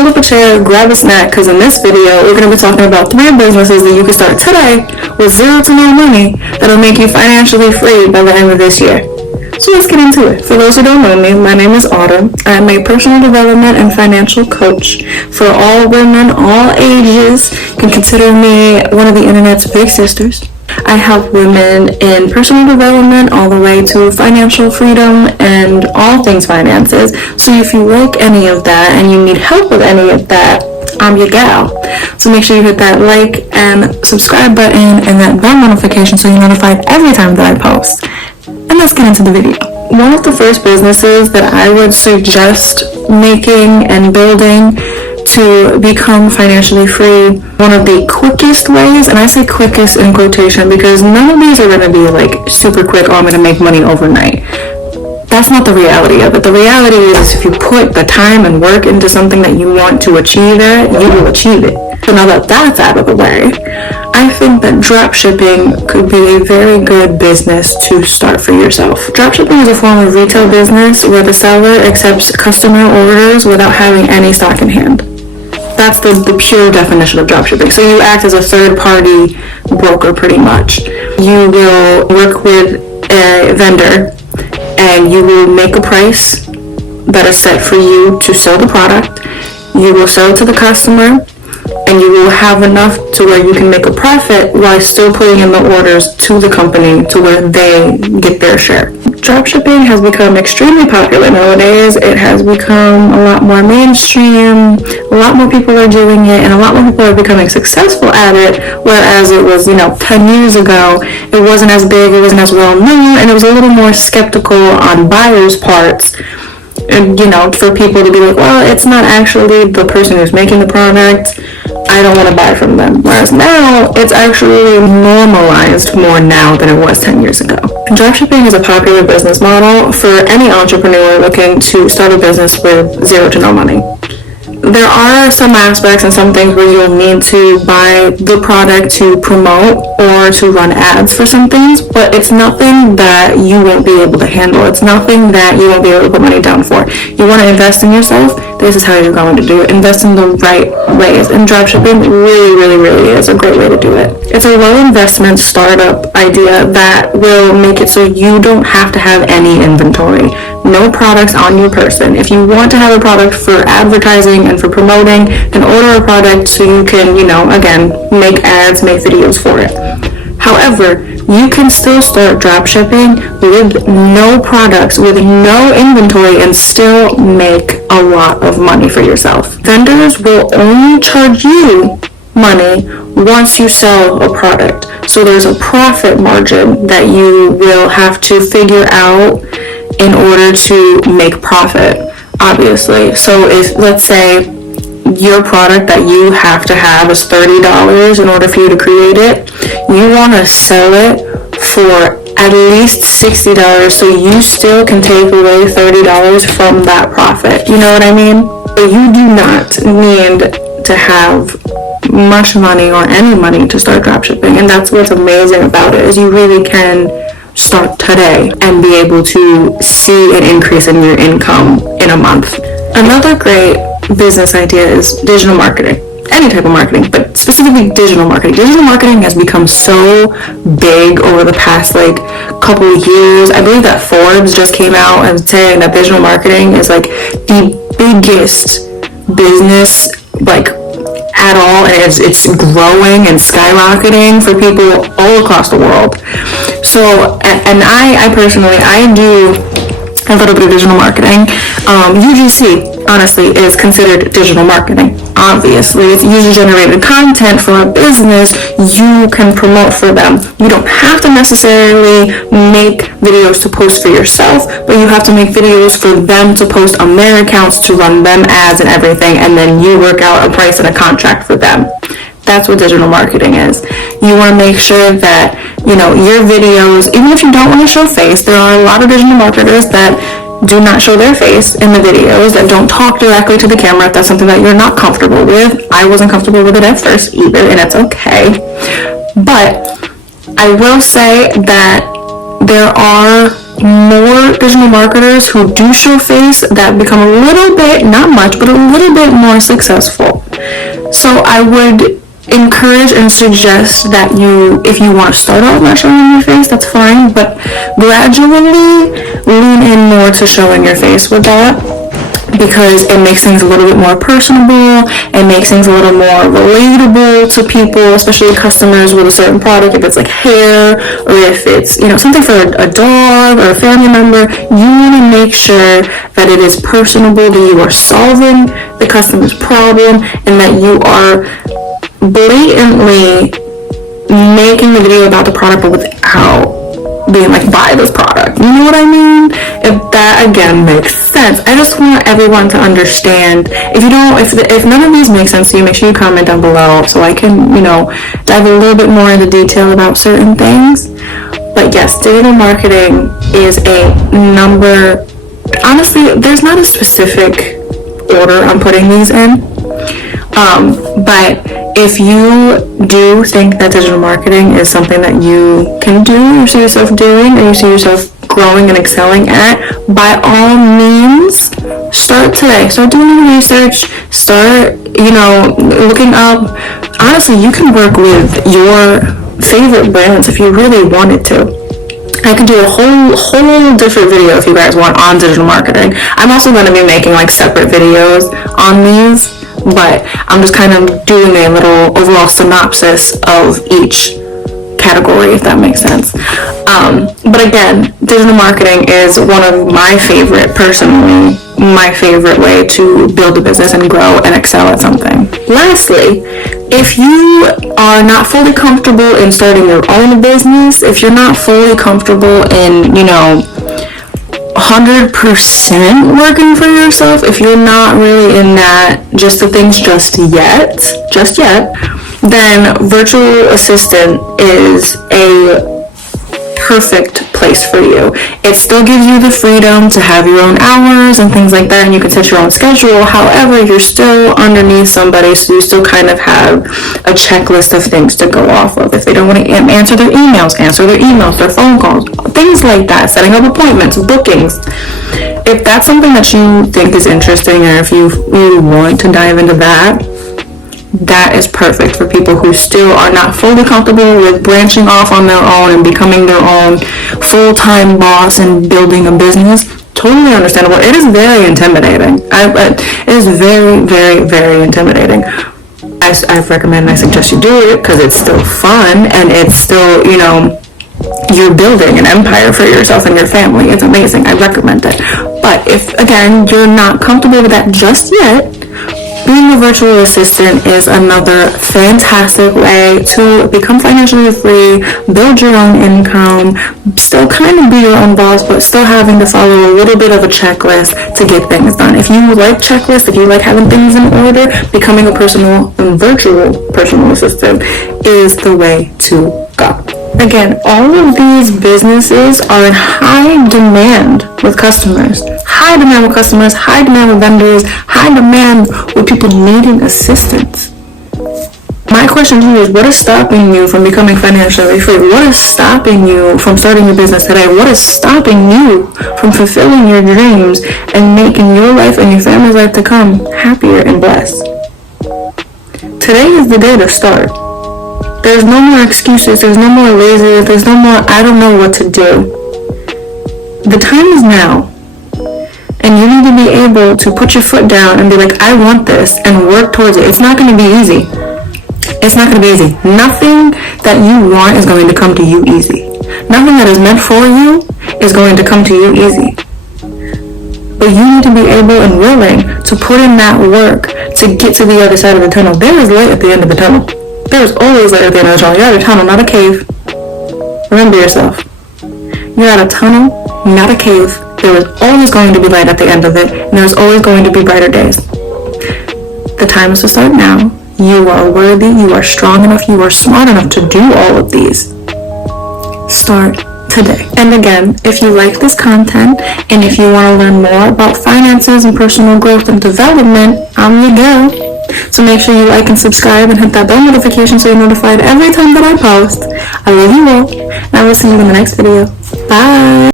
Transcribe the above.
pull up a chair, grab a snack, because in this video, we're going to be talking about 3 businesses that you can start today with 0 to no money that'll make you financially free by the end of this year. So let's get into it. For those who don't know me, my name is Autumn. I'm a personal development and financial coach for all women, all ages. You can consider me one of the internet's big sisters. I help women in personal development all the way to financial freedom and all things finances. So if you like any of that and you need help with any of that, I'm your gal. So make sure you hit that like and subscribe button and that bell notification so you're notified every time that I post. And let's get into the video. One of the first businesses that I would suggest making and building to become financially free, one of the quickest ways, and I say quickest in quotation because none of these are going to be like super quick, oh, I'm going to make money overnight. That's not the reality of it. The reality is if you put the time and work into something that you want to achieve it, you will achieve it. So now that that's out of the way, I think that dropshipping could be a very good business to start for yourself. Dropshipping is a form of retail business where the seller accepts customer orders without having any stock in hand. That's the pure definition of dropshipping. So you act as a third-party broker pretty much. You will work with a vendor and you will make a price that is set for you to sell the product. You will sell it to the customer and you will have enough to where you can make a profit while still putting in the orders to the company to where they get their share. Dropshipping has become extremely popular nowadays. It has become a lot more mainstream, a lot more people are doing it, and a lot more people are becoming successful at it, whereas it was, 10 years ago, it wasn't as big, it wasn't as well known, and it was a little more skeptical on buyers' parts. And, for people to be like, well, it's not actually the person who's making the product, I don't want to buy from them. Whereas now, it's actually normalized more now than it was 10 years ago. Dropshipping is a popular business model for any entrepreneur looking to start a business with 0 to no money. There are some aspects and some things where you'll need to buy the product to promote or to run ads for some things, but it's nothing that you won't be able to handle. It's nothing that you won't be able to put money down for. You want to invest in yourself, this is how you're going to do it. Invest in the right ways, and dropshipping really is a great way to do it. It's a low investment startup idea that will make it so you don't have to have any inventory. No products on your person. If you want to have a product for advertising and for promoting, then order a product so you can, again, make ads, make videos for it. However, you can still start dropshipping with no products, with no inventory, and still make a lot of money for yourself. Vendors will only charge you money once you sell a product. So there's a profit margin that you will have to figure out in order to make profit, obviously. So if, let's say, your product that you have to have is $30 in order for you to create it, you want to sell it for at least $60 so you still can take away $30 from that profit. You know what I mean? So you do not need to have much money or any money to start dropshipping, and that's what's amazing about it, is you really can start today and be able to see an increase in your income in a month. Another great business idea is digital marketing. Any type of marketing, but specifically digital marketing. Digital marketing has become so big over the past couple of years. I believe that Forbes just came out and saying that digital marketing is the biggest business at all, and it's growing and skyrocketing for people all across the world. So, and I personally, I do a little bit of digital marketing. UGC, honestly, is considered digital marketing. Obviously, it's user-generated content for a business you can promote for them. You don't have to necessarily make videos to post for yourself, but you have to make videos for them to post on their accounts, to run them ads and everything, and then you work out a price and a contract for them. That's what digital marketing is. You want to make sure that, your videos, even if you don't want to show face, there are a lot of digital marketers that do not show their face in the videos, that don't talk directly to the camera if that's something that you're not comfortable with. I wasn't comfortable with it at first either, and it's okay. But I will say that there are more digital marketers who do show face that become a little bit, not much, but a little bit more successful. So I would encourage and suggest that if you want to start out not showing your face, that's fine, but gradually lean in more to showing your face with that, because it makes things a little bit more personable. It makes things a little more relatable to people, especially customers with a certain product. If it's like hair, or if it's something for a dog or a family member, you want to make sure that it is personable, that you are solving the customer's problem, and that you are blatantly making the video about the product, but without being like, buy this product. You know what I mean? If that again makes sense. I just want everyone to understand. If none of these make sense to you, make sure you comment down below so I can dive a little bit more into detail about certain things. But yes, digital marketing is a number. Honestly, there's not a specific order I'm putting these in. But if you do think that digital marketing is something that you can do, you see yourself doing, and you see yourself growing and excelling at, by all means, start today. Start doing your research. Start, looking up. Honestly, you can work with your favorite brands if you really wanted to. I could do a whole different video if you guys want on digital marketing. I'm also going to be making like separate videos on these, but I'm just kind of doing a little overall synopsis of each category, if that makes sense. But again, digital marketing is one of my favorite, personally, my favorite way to build a business and grow and excel at something. Lastly, if you are not fully comfortable in starting your own business, if you're not fully comfortable in, 100% working for yourself, if you're not really in that just yet, then virtual assistant is a perfect place for you. It still gives you the freedom to have your own hours and things like that, and you can set your own schedule. However, you're still underneath somebody, so you still kind of have a checklist of things to go off of. If they don't want to answer their emails, their phone calls, things like that, setting up appointments, bookings. If that's something that you think is interesting, or if you really want to dive into that is perfect for people who still are not fully comfortable with branching off on their own and becoming their own full-time boss and building a business. Totally understandable. It is very intimidating. It is very, very, very intimidating. I recommend and I suggest you do it because it's still fun, and it's still, you're building an empire for yourself and your family. It's amazing. I recommend it. But if, again, you're not comfortable with that just yet, being a virtual assistant is another fantastic way to become financially free, build your own income, still kind of be your own boss, but still having to follow a little bit of a checklist to get things done. If you like checklists, if you like having things in order, becoming a virtual personal assistant is the way to go. Again, all of these businesses are in high demand with customers. High demand with customers, high demand with vendors, high demand with people needing assistance. My question to you is, what is stopping you from becoming financially free? What is stopping you from starting your business today? What is stopping you from fulfilling your dreams and making your life and your family's life to come happier and blessed? Today is the day to start. There's no more excuses, there's no more laziness, there's no more I don't know what to do. The time is now. And you need to be able to put your foot down and be like, I want this, and work towards it. It's not going to be easy. It's not going to be easy. Nothing that you want is going to come to you easy. Nothing that is meant for you is going to come to you easy. But you need to be able and willing to put in that work to get to the other side of the tunnel. There is light at the end of the tunnel. There is always light at the end of the tunnel. You're at a tunnel, not a cave. Remember yourself. You're at a tunnel, not a cave. There is always going to be light at the end of it, and there's always going to be brighter days. The time is to start now. You are worthy, you are strong enough, you are smart enough to do all of these. Start today. And again, if you like this content, and if you want to learn more about finances and personal growth and development, I'm your girl. So make sure you like and subscribe and hit that bell notification so you're notified every time that I post. I love you all, and I will see you in the next video. Bye!